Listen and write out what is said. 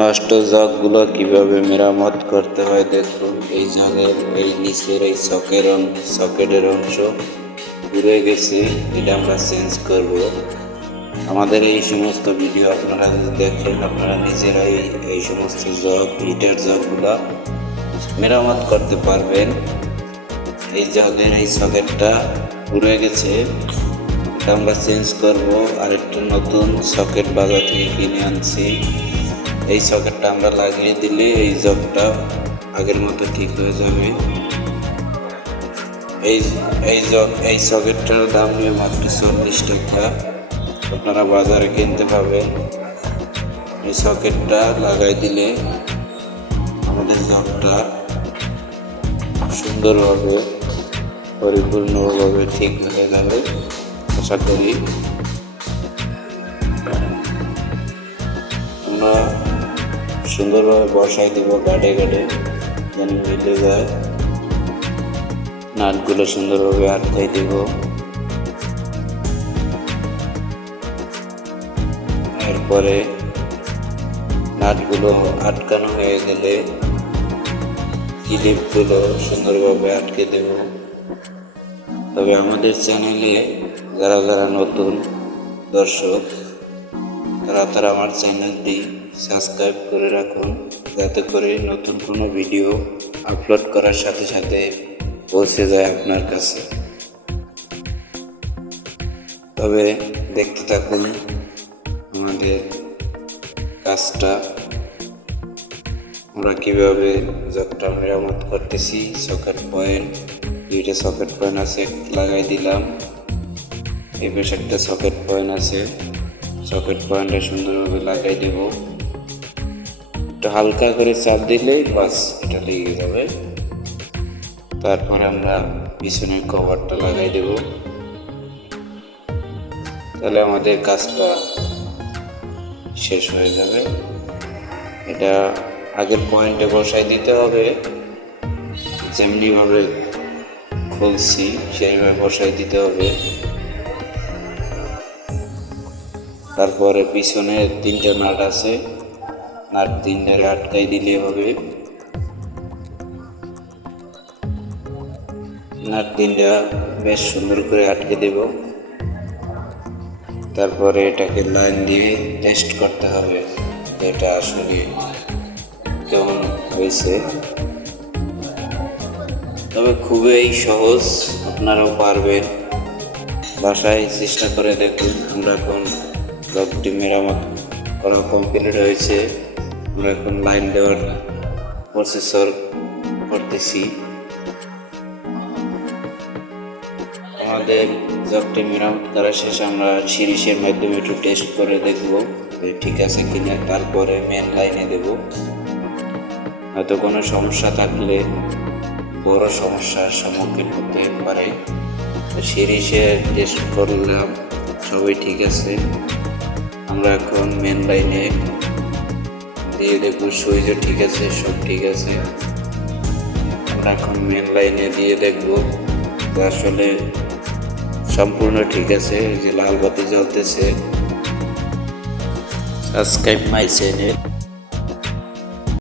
নষ্ট জগগুলো কিভাবে মেরামত করতে হয় দেখুন। এই জগের এই নিচের এই সকেটের অংশ পুড়ে গেছে, এটা আমরা চেঞ্জ করব। আমাদের এই সমস্ত ভিডিও আপনারা যদি দেখেন, আপনারা নিজেরাই এই সমস্ত জগ, হিটার জগগুলা মেরামত করতে পারবেন। এই জগের এই সকেটটা পুড়ে গেছে, এটা আমরা চেঞ্জ করব। আরেকটা নতুন সকেট বাজার থেকে কিনে আনছি। এই সকেটটা আমরা লাগিয়ে দিলে এই জগটা আগের মতো ঠিক হয়ে যাবে। এই সকেটটার দাম নিয়ে মাত্র 40 টাকা, আপনারা বাজারে কিনতে পাবেন। এই সকেটটা লাগাই দিলে আমাদের জগটা সুন্দরভাবে পরিপূর্ণভাবে ঠিক হয়ে যাবে আশা করি। আমরা সুন্দরভাবে বসাই দেব গাড়ে যেন মিলে যায়। নাটগুলো সুন্দরভাবে আটকাই দেব। এরপরে নাটগুলো আটকানো হয়ে গেলে ক্লিপগুলো সুন্দরভাবে আটকে দেব। তবে আমাদের চ্যানেলে যারা নতুন দর্শক তারা আমার চ্যানেলটি সাবস্ক্রাইব করে রাখুন, যাতে করে নতুন কোনো ভিডিও আপলোড করার সাথে সাথে পৌঁছে যায় আপনার কাছে। তবে দেখতে থাকুন আমাদের কাজটা, আমরা কীভাবে জগটা মেরামত করতেছি। দুইটা সকেট পয়েন্ট আছে, লাগাই দিলাম। এই পাশে একটা সকেট পয়েন্ট আছে, সকেট পয়েন্টে সুন্দরভাবে লাগাই দেব। একটু হালকা করে চাপ দিলেই বাস এটা লেগে যাবে। তারপর আমরা পিছনের কভারটা লাগাই দেব, তাহলে আমাদের কাজটা শেষ হয়ে যাবে। এটা আগের পয়েন্টে বসাই দিতে হবে, যেমনিভাবে খুলছি সেইভাবে বসাই দিতে হবে। তারপরে পিছনে 3টা নাট আছে, নাট 3টারে আটকাই দিলে হবে। নাট 3টা বেশ সুন্দর করে আটকে দেব। তারপরে এটাকে লাইন দিয়ে টেস্ট করতে হবে এটা আসলে কেমন হয়েছে। তবে খুবই সহজ, আপনারাও পারবেন, বাসায় চেষ্টা করে দেখুন। আমরা এখন জগটি মেরামত করা কমপ্লিট হয়েছে, আমরা এখন লাইন দেওয়ার প্রসেসর করতেছি। আমাদের জগটি মেরামত করা শেষে আমরা সিরিজের মাধ্যমে একটু টেস্ট করে দেখব ঠিক আছে কিনা। তারপরে মেন লাইনে দেব। হয়তো কোনো সমস্যা থাকলে বড় সমস্যার সম্মুখীন হতে পারে। সিরিজে টেস্ট করলাম, সবই ঠিক আছে। আমরা এখন মেন লাইনে দিয়ে দেখব সুইচও ঠিক আছে, সব ঠিক আছে। আমরা এখন মেন লাইনে দিয়ে দেখব আসলে সম্পূর্ণ ঠিক আছে। যে লাল বাতি জ্বলতেছে। Subscribe my channel.